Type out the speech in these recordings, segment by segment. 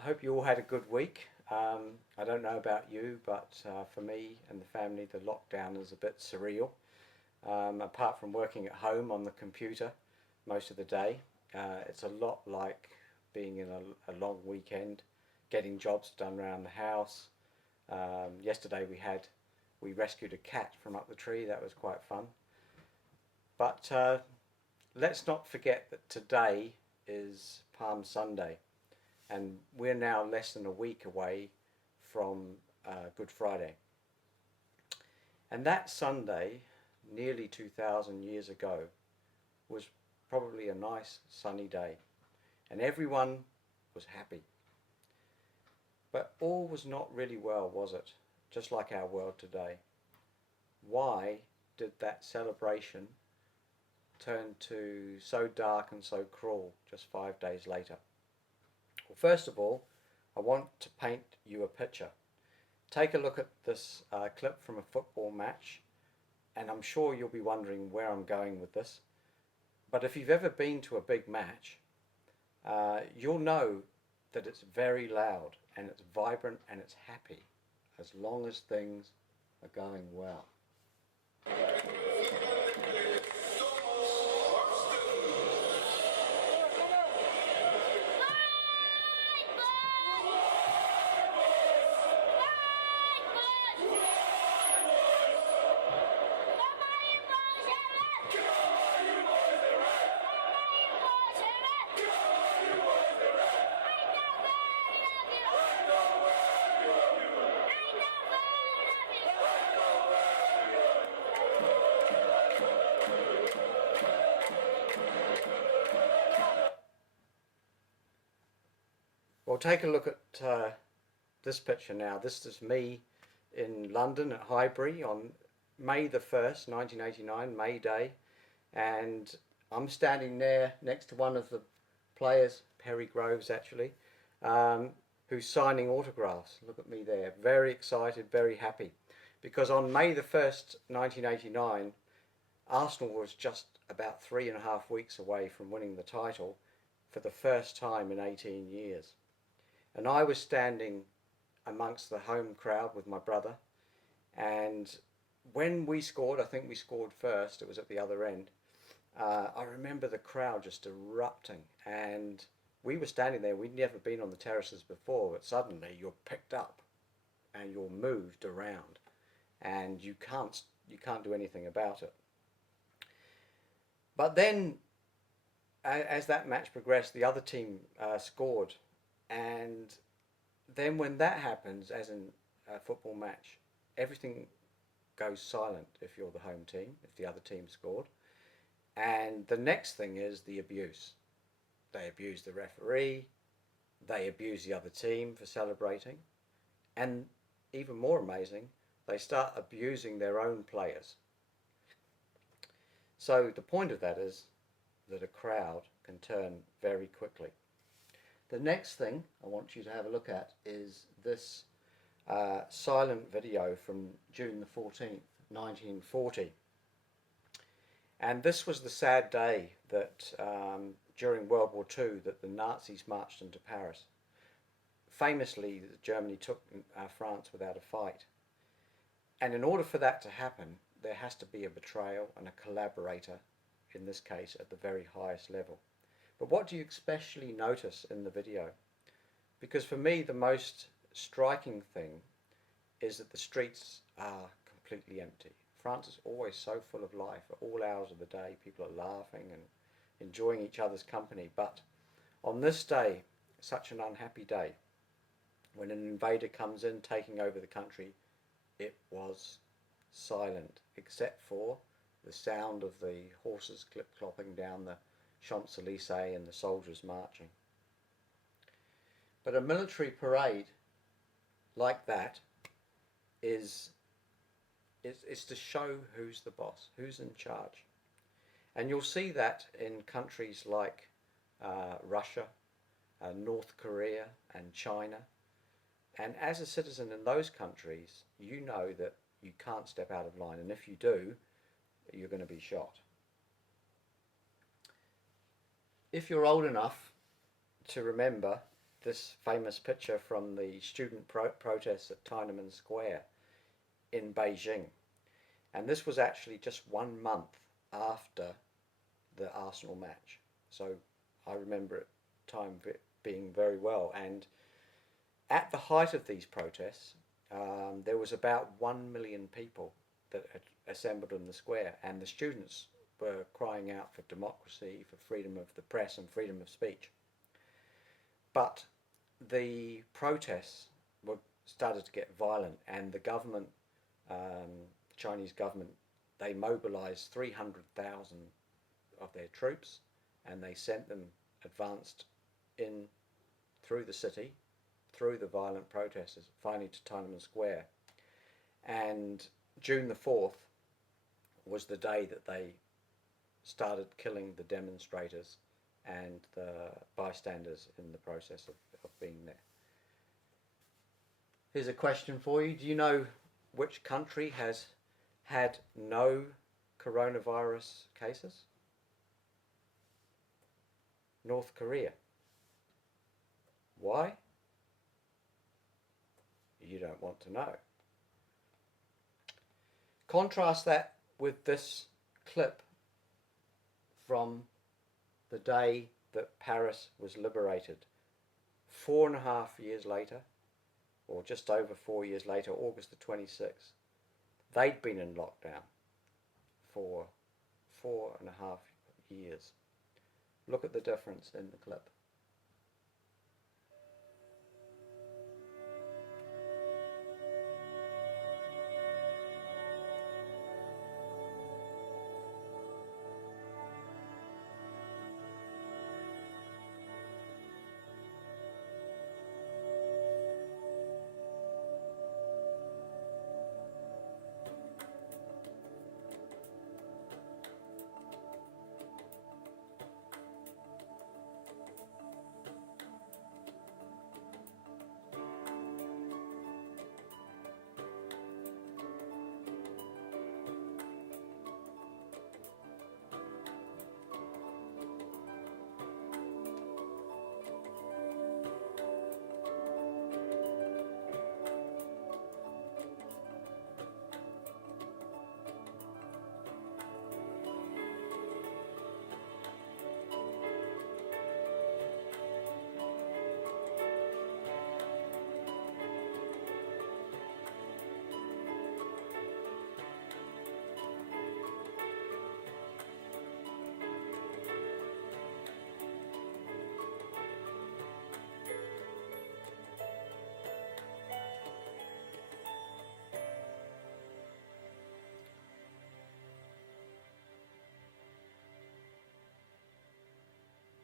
I hope you all had a good week. I don't know about you, but for me and the family, the lockdown is a bit surreal. Apart from working at home on the computer most of the day, it's a lot like being in a long weekend, getting jobs done around the house. Yesterday we rescued a cat from up the tree. That was quite fun. But let's not forget that today is Palm Sunday, and we're now less than a week away from Good Friday. And that Sunday, nearly 2,000 years ago, was probably a nice sunny day, and everyone was happy. But all was not really well, was it? Just like our world today. Why did that celebration turn to so dark and so cruel just 5 days later? Well, first of all, I want to paint you a picture. Take a look at this clip from a football match, and I'm sure you'll be wondering where I'm going with this. But if you've ever been to a big match, you'll know that it's very loud and it's vibrant and it's happy as long as things are going well. Well, take a look at this picture now. This is me in London at Highbury on May the 1st, 1989, May Day, and I'm standing there next to one of the players, Perry Groves actually, who's signing autographs. Look at me there, very excited, very happy, because on May the 1st, 1989, Arsenal was just about 3.5 weeks away from winning the title for the first time in 18 years. And I was standing amongst the home crowd with my brother, and when we scored, I think we scored first, it was at the other end, I remember the crowd just erupting, and we were standing there. We'd never been on the terraces before, but suddenly you're picked up and you're moved around, and you can't do anything about it. But then, as that match progressed, the other team scored, and then when that happens, as in a football match, everything goes silent if you're the home team, if the other team scored. And the next thing is the abuse. They abuse the referee, they abuse the other team for celebrating, and even more amazing, they start abusing their own players. So the point of that is that a crowd can turn very quickly. The next thing I want you to have a look at is this silent video from June the 14th, 1940. And this was the sad day that during World War II that the Nazis marched into Paris. Famously, Germany took France without a fight. And in order for that to happen, there has to be a betrayal and a collaborator, in this case at the very highest level. But what do you especially notice in the video? Because for me, the most striking thing is that the streets are completely empty. France is always so full of life at all hours of the day. People are laughing and enjoying each other's company. But on this day, such an unhappy day, when an invader comes in taking over the country, it was silent, except for the sound of the horses clip-clopping down the Champs-Élysées and the soldiers marching. But a military parade like that is to show who's the boss, who's in charge. And you'll see that in countries like Russia, North Korea and China. And as a citizen in those countries, you know that you can't step out of line, and if you do, you're going to be shot. If you're old enough to remember this famous picture from the student protests at Tiananmen Square in Beijing. And this was actually just 1 month after the Arsenal match. So I remember it time being very well. And at the height of these protests, there was about 1 million people that had assembled in the square, and the students were crying out for democracy, for freedom of the press and freedom of speech. But the protests started to get violent, and the government, Chinese government, they mobilized 300,000 of their troops, and they sent them advanced in through the city, through the violent protesters, finally to Tiananmen Square. And June the 4th was the day that they started killing the demonstrators and the bystanders in the process of being there. Here's a question for you. Do you know which country has had no coronavirus cases? North Korea. Why? You don't want to know. Contrast that with this clip from the day that Paris was liberated. 4.5 years later, or just over 4 years later, August the 26th, they'd been in lockdown for 4.5 years. Look at the difference in the clip.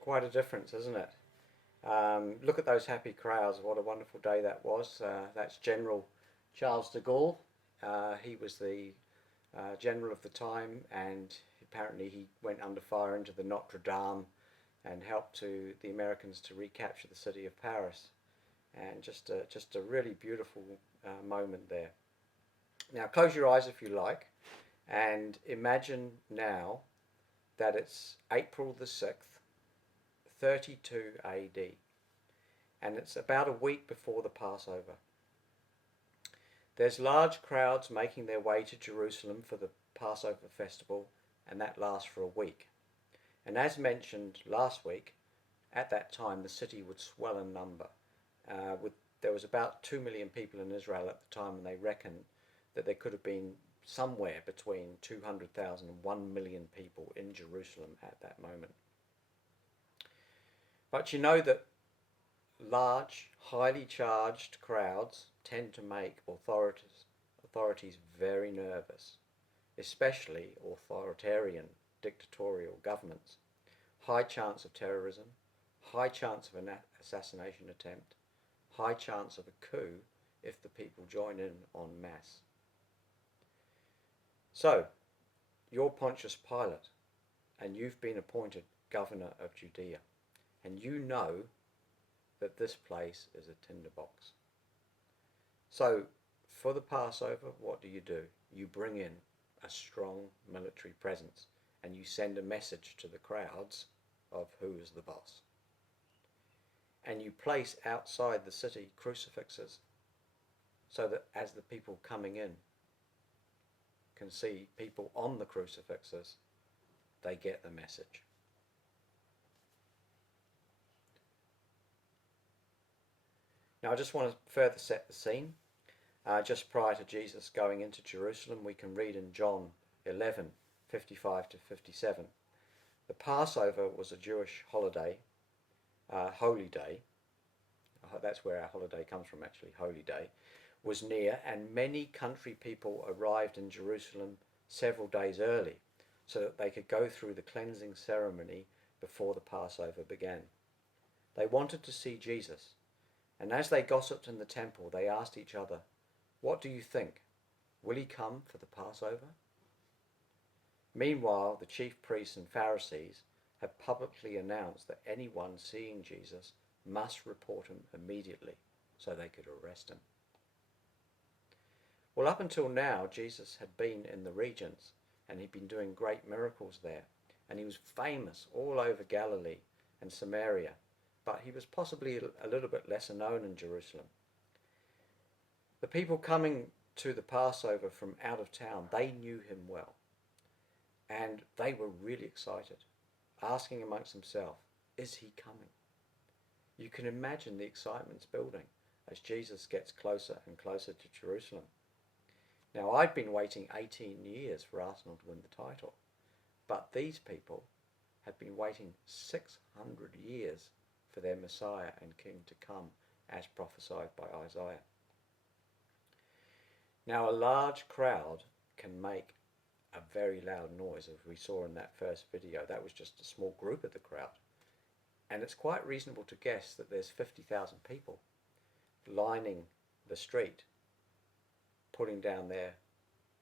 Quite a difference, isn't it? Look at those happy crowds. What a wonderful day that was. That's General Charles de Gaulle. He was the general of the time, and apparently he went under fire into the Notre Dame and helped the Americans to recapture the city of Paris. And just a really beautiful moment there. Now close your eyes if you like, and imagine now that it's April the 6th, 32 AD, and it's about a week before the Passover. There's large crowds making their way to Jerusalem for the Passover festival, and that lasts for a week. And as mentioned last week, at that time the city would swell in number. There was about 2 million people in Israel at the time, and they reckon that there could have been somewhere between 200,000 and 1 million people in Jerusalem at that moment. But you know that large, highly charged crowds tend to make authorities very nervous, especially authoritarian dictatorial governments. High chance of terrorism, high chance of an assassination attempt, high chance of a coup if the people join in en masse. So, you're Pontius Pilate, and you've been appointed governor of Judea. And you know that this place is a tinderbox. So, for the Passover, what do? You bring in a strong military presence, and you send a message to the crowds of who is the boss. and you place outside the city crucifixes so that as the people coming in can see people on the crucifixes, they get the message. Now I just want to further set the scene. Just prior to Jesus going into Jerusalem, we can read in John 11:55 to 57. The Passover was a Jewish holiday, holy day. That's where our holiday comes from, actually, holy day, was near, and many country people arrived in Jerusalem several days early so that they could go through the cleansing ceremony before the Passover began. They wanted to see Jesus, and as they gossiped in the temple, they asked each other, "What do you think? Will he come for the Passover?" Meanwhile, the chief priests and Pharisees had publicly announced that anyone seeing Jesus must report him immediately so they could arrest him. Well, up until now, Jesus had been in the regions and he'd been doing great miracles there, and he was famous all over Galilee and Samaria, but he was possibly a little bit lesser known in Jerusalem. The people coming to the Passover from out of town, they knew him well, and they were really excited, asking amongst themselves, "Is he coming?" You can imagine the excitement's building as Jesus gets closer and closer to Jerusalem. Now, I'd been waiting 18 years for Arsenal to win the title, but these people had been waiting 600 years for their Messiah and King to come, as prophesied by Isaiah. Now, a large crowd can make a very loud noise, as we saw in that first video. That was just a small group of the crowd. And it's quite reasonable to guess that there's 50,000 people lining the street, putting down their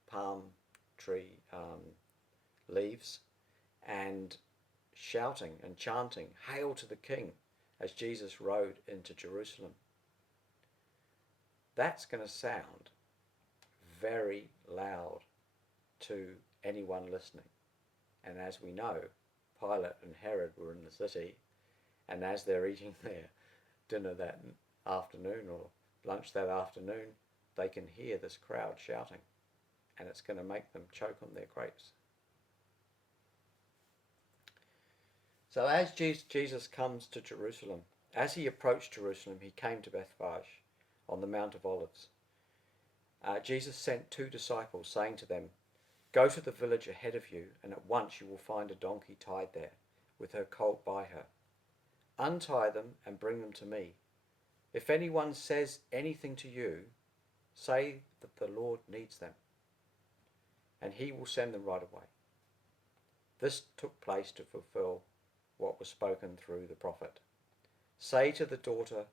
palm tree leaves and shouting and chanting, "Hail to the King," as Jesus rode into Jerusalem. That's going to sound very loud to anyone listening. And as we know, Pilate and Herod were in the city, and as they're eating their dinner that afternoon or lunch that afternoon, they can hear this crowd shouting, and it's going to make them choke on their grapes. So as Jesus comes to Jerusalem, as he approached Jerusalem, he came to Bethphage on the Mount of Olives. Jesus sent 2 disciples, saying to them, "Go to the village ahead of you, and at once you will find a donkey tied there, with her colt by her. Untie them and bring them to me. If anyone says anything to you, say that the Lord needs them, and he will send them right away." This took place to fulfill what was spoken through the prophet. Say to the daughter,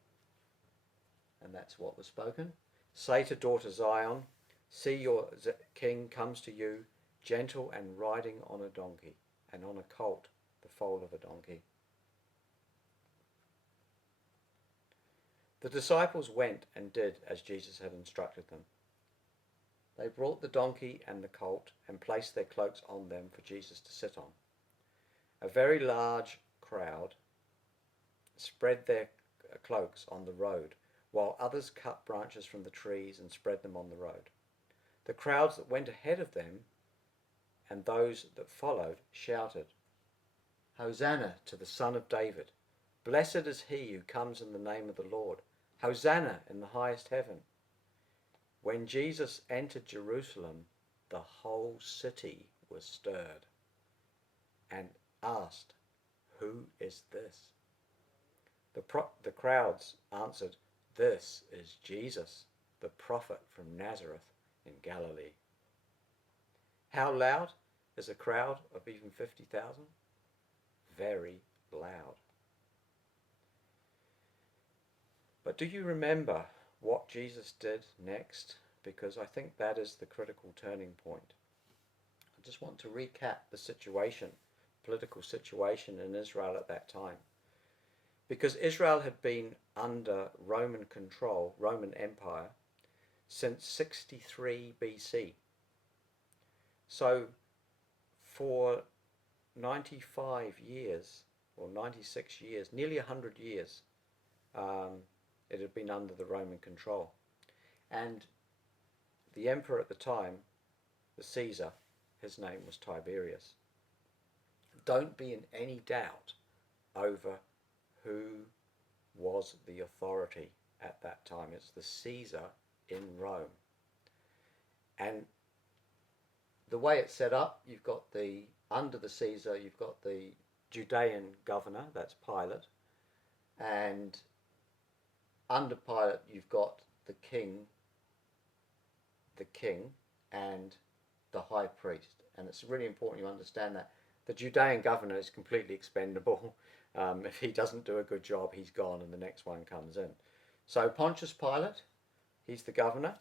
and that's what was spoken, say to daughter Zion, "See, your king comes to you, gentle and riding on a donkey, and on a colt, the foal of a donkey." The disciples went and did as Jesus had instructed them. They brought the donkey and the colt and placed their cloaks on them for Jesus to sit on. A very large crowd spread their cloaks on the road, while others cut branches from the trees and spread them on the road. The crowds that went ahead of them and those that followed shouted, "Hosanna to the Son of David! Blessed is he who comes in the name of the Lord! Hosanna in the highest heaven!" When Jesus entered Jerusalem, the whole city was stirred and asked, "Who is this?" The crowds answered, "This is Jesus, the prophet from Nazareth in Galilee." How loud is a crowd of even 50,000? Very loud. But do you remember what Jesus did next? Because I think that is the critical turning point. I just want to recap the situation, political situation in Israel at that time. Because Israel had been under Roman control, Roman Empire, since 63 BC. So for 95 years, or 96 years, nearly 100 years, it had been under the Roman control. And the emperor at the time, the Caesar, his name was Tiberius. Don't be in any doubt over who was the authority at that time. It's the Caesar in Rome. And the way it's set up, you've got under the Caesar, you've got the Judean governor, that's Pilate, and under Pilate you've got the king and the high priest. And it's really important you understand that. The Judean governor is completely expendable. If he doesn't do a good job, he's gone and the next one comes in. So Pontius Pilate, he's the governor.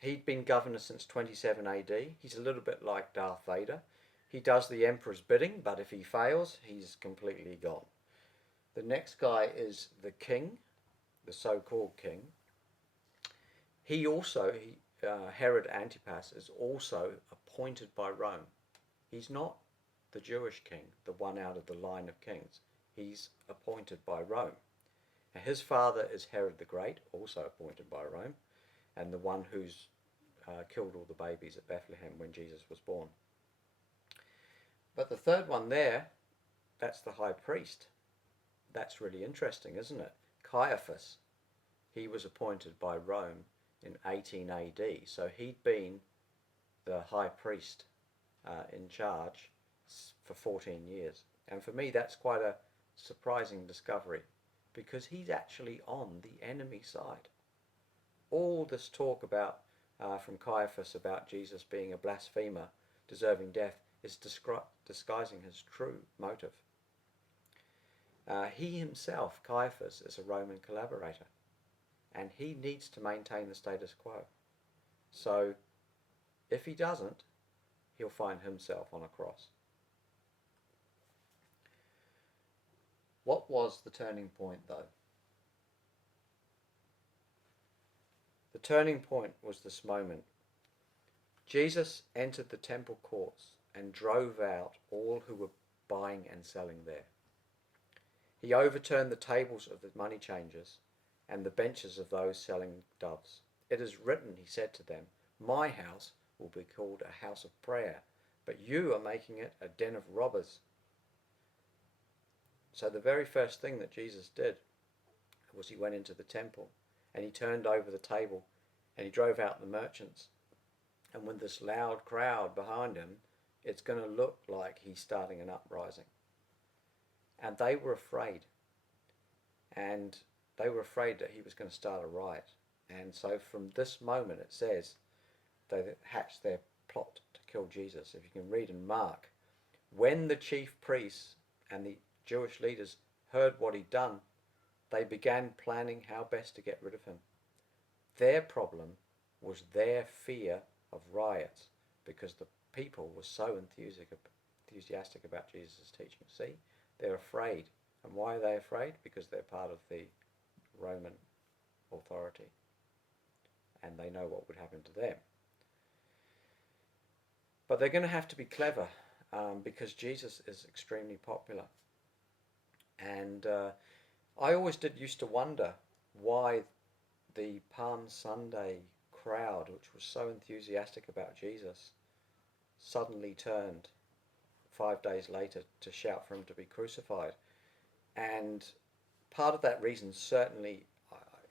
He'd been governor since 27 AD. He's a little bit like Darth Vader. He does the emperor's bidding, but if he fails, he's completely gone. The next guy is the king, the so-called king. Herod Antipas, is also appointed by Rome. He's not the Jewish king, the one out of the line of kings. He's appointed by Rome. Now, his father is Herod the Great, also appointed by Rome, and the one who's killed all the babies at Bethlehem when Jesus was born. But the third one there, that's the high priest. That's really interesting, isn't it? Caiaphas, he was appointed by Rome in 18 AD, so he'd been the high priest in charge for 14 years. And for me, that's quite a surprising discovery, because he's actually on the enemy side. All this talk about from Caiaphas about Jesus being a blasphemer, deserving death, is disguising his true motive. He himself, Caiaphas, is a Roman collaborator, and he needs to maintain the status quo. So if he doesn't, he'll find himself on a cross. What was the turning point, though? The turning point was this moment. Jesus entered the temple courts and drove out all who were buying and selling there. He overturned the tables of the money changers and the benches of those selling doves. It is written, he said to them, my house will be called a house of prayer, but you are making it a den of robbers. So the very first thing that Jesus did was he went into the temple and he turned over the table and he drove out the merchants. And with this loud crowd behind him, it's going to look like he's starting an uprising. And they were afraid. And they were afraid that he was going to start a riot. And so from this moment, it says they hatched their plot to kill Jesus. If you can read in Mark, when the chief priests and the Jewish leaders heard what he'd done, they began planning how best to get rid of him. Their problem was their fear of riots, because the people were so enthusiastic about Jesus' teaching. See, they're afraid. And why are they afraid? Because they're part of the Roman authority, and they know what would happen to them. But they're going to have to be clever, because Jesus is extremely popular. And I always used to wonder why the Palm Sunday crowd, which was so enthusiastic about Jesus, suddenly turned 5 days later to shout for him to be crucified. And part of that reason certainly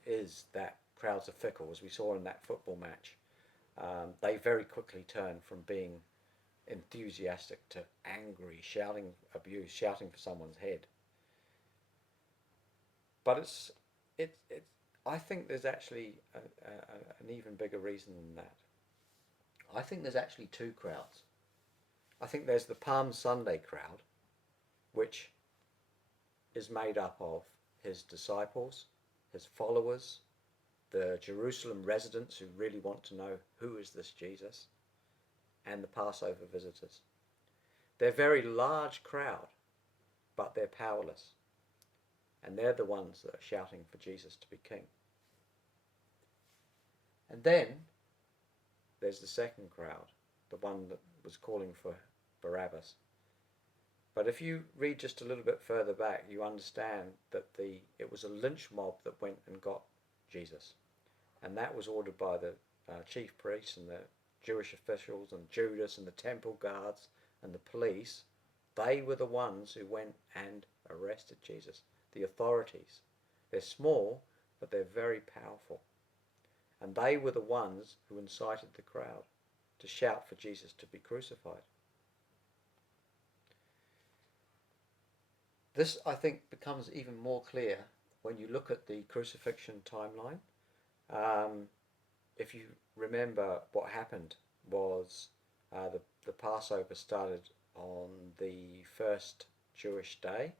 is that crowds are fickle, as we saw in that football match. They very quickly turn from being enthusiastic to angry, shouting abuse, shouting for someone's head. But I think there's actually an even bigger reason than that. I think there's actually two crowds. I think there's the Palm Sunday crowd, which is made up of his disciples, his followers, the Jerusalem residents who really want to know who is this Jesus, and the Passover visitors. They're a very large crowd, but they're powerless. And they're the ones that are shouting for Jesus to be king. And then there's the second crowd, the one that was calling for Barabbas. But if you read just a little bit further back, you understand that it was a lynch mob that went and got Jesus. And that was ordered by the chief priests and the Jewish officials and Judas and the temple guards and the police. They were the ones who went and arrested Jesus. The authorities. They're small, but they're very powerful. And they were the ones who incited the crowd to shout for Jesus to be crucified. This, I think, becomes even more clear when you look at the crucifixion timeline. If you remember, what happened was the Passover started on the first Jewish day,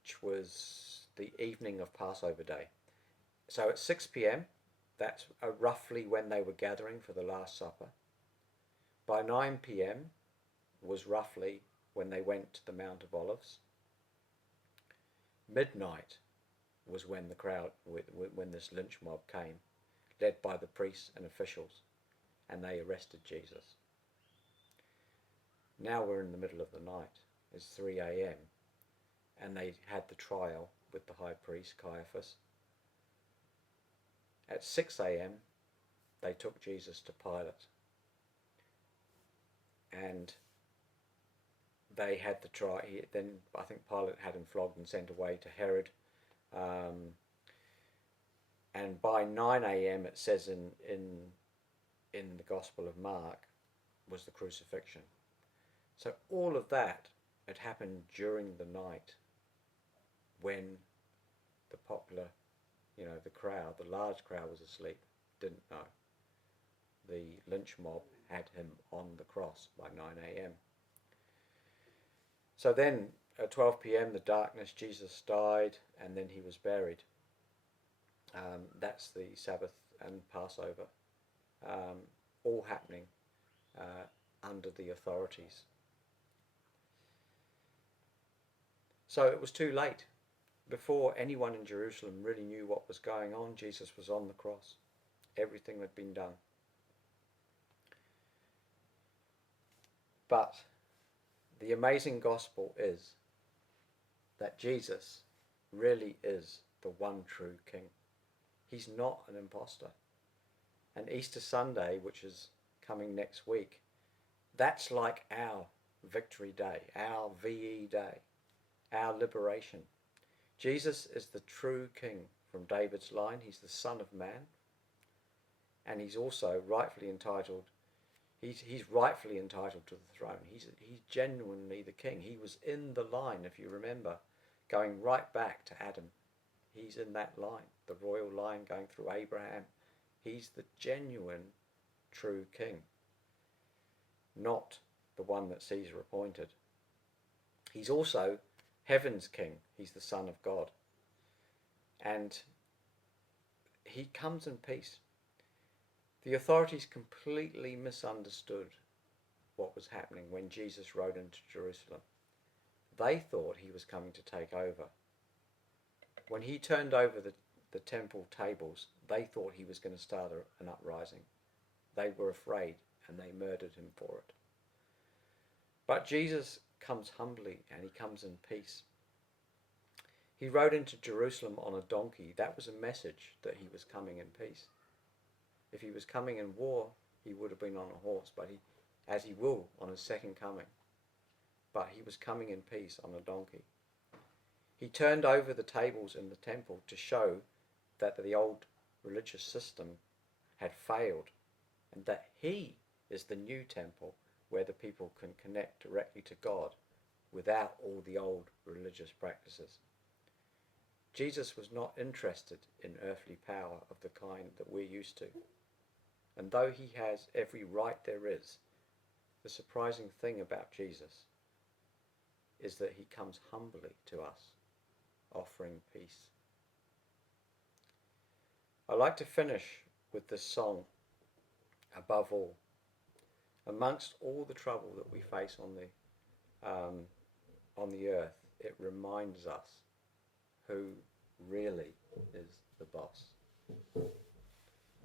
which was the evening of Passover Day. So at 6 p.m, that's roughly when they were gathering for the Last Supper. By 9 p.m, was roughly when they went to the Mount of Olives. Midnight was when the crowd, when this lynch mob came, led by the priests and officials, and they arrested Jesus. Now we're in the middle of the night. It's 3 a.m, and they had the trial with the high priest Caiaphas. At 6 a.m, they took Jesus to Pilate, and they had the trial. Then I think Pilate had him flogged and sent away to Herod. And by 9 a.m, it says in the Gospel of Mark, was the crucifixion. So all of that had happened during the night when the popular, the crowd, the large crowd was asleep, didn't know. The lynch mob had him on the cross by 9 a.m. So then at 12 p.m, the darkness, Jesus died, and then he was buried. That's the Sabbath and Passover, all happening under the authorities. So it was too late. Before anyone in Jerusalem really knew what was going on, Jesus was on the cross. Everything had been done. But the amazing gospel is that Jesus really is the one true King. He's not an imposter. And Easter Sunday, which is coming next week, that's like our victory day, our VE day, our liberation. Jesus is the true King from David's line. He's the Son of Man. And he's also rightfully entitled. He's rightfully entitled to the throne. He's genuinely the King. He was in the line, if you remember, going right back to Adam. He's in that line, the royal line going through Abraham. He's the genuine true King, not the one that Caesar appointed. He's also heaven's King. He's the Son of God. And he comes in peace. The authorities completely misunderstood what was happening when Jesus rode into Jerusalem. They thought he was coming to take over. When he turned over the temple tables, they thought he was going to start an uprising. They were afraid and they murdered him for it. But Jesus comes humbly and he comes in peace. He rode into Jerusalem on a donkey. That was a message that he was coming in peace. If he was coming in war, he would have been on a horse, but as he will on his second coming. But he was coming in peace on a donkey. He turned over the tables in the temple to show that the old religious system had failed, and that he is the new temple where the people can connect directly to God without all the old religious practices. Jesus was not interested in earthly power of the kind that we're used to. And though he has every right there is, the surprising thing about Jesus is that he comes humbly to us, offering peace. I like to finish with this song, Above All. Amongst all the trouble that we face on the earth, it reminds us who really is the boss.